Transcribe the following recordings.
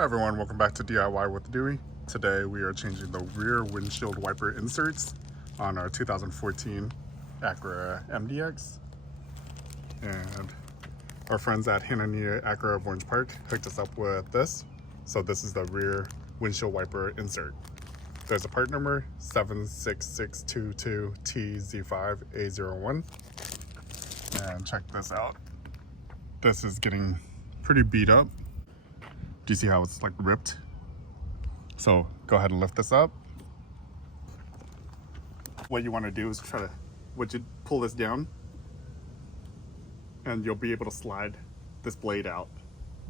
Hi everyone, welcome back to DIY with Dewey. Today we are changing the rear windshield wiper inserts on our 2014 Acura MDX. And our friends at Hanania Acura of Orange Park hooked us up with this. So this is the rear windshield wiper insert. There's a part number 76622TZ5A01. And check this out. This is getting pretty beat up. Do you see how it's like ripped? So go ahead and lift this up. What you want to do is pull this down and you'll be able to slide this blade out.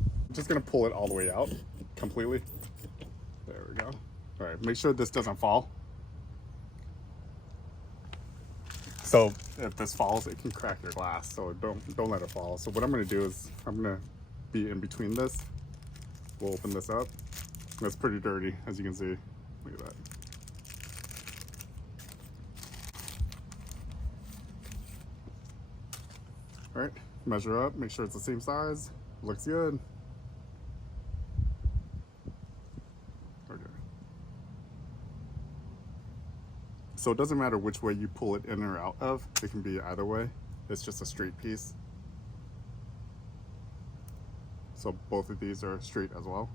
I'm just gonna pull it all the way out completely. There we go. All right, make sure this doesn't fall. So if this falls, it can crack your glass, so don't let it fall. So what I'm gonna do is I'm gonna be in between this. We'll open this up. It's pretty dirty, as you can see. Look at that. All right, measure up, make sure it's the same size. Looks good. Okay. So it doesn't matter which way you pull it in or out of. It can be either way. It's just a straight piece. So both of these are straight as well.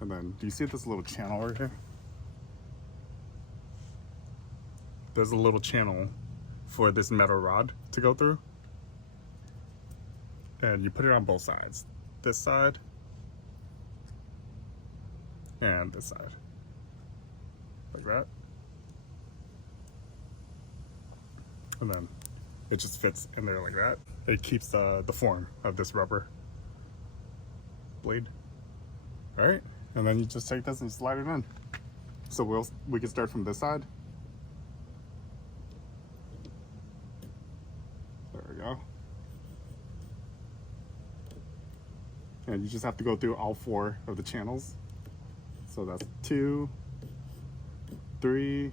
And then, do you see this little channel right here? There's a little channel for this metal rod to go through. And you put it on both sides. This side and this side. Like that. And then it just fits in there like that. It keeps the form of this rubber blade. All right, and then you just take this and slide it in. So we can start from this side. There we go. And you just have to go through all 4 of the channels. So that's 2, 3,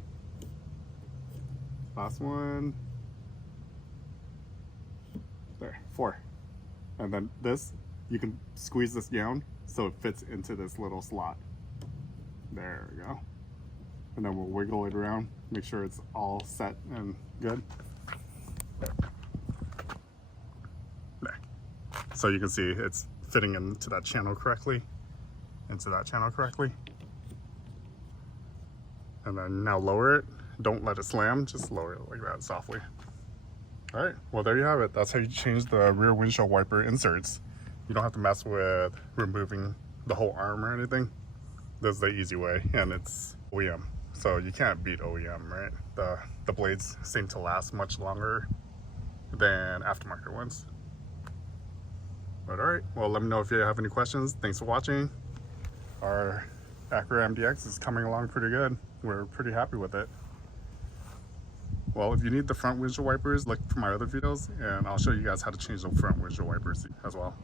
last one. There, 4. And then this, you can squeeze this down so it fits into this little slot. There we go. And then we'll wiggle it around, make sure it's all set and good. There. So you can see it's fitting into that channel correctly, And then now lower it. Don't let it slam, just lower it like that softly. All right, well there you have it. That's how you change the rear windshield wiper inserts. You don't have to mess with removing the whole arm or anything. This is the easy way, and it's OEM. So you can't beat OEM, right? The blades seem to last much longer than aftermarket ones. But all right, well let me know if you have any questions. Thanks for watching. Our Acura MDX is coming along pretty good. We're pretty happy with it. Well, if you need the front windshield wipers, look for my other videos and I'll show you guys how to change the front windshield wipers as well.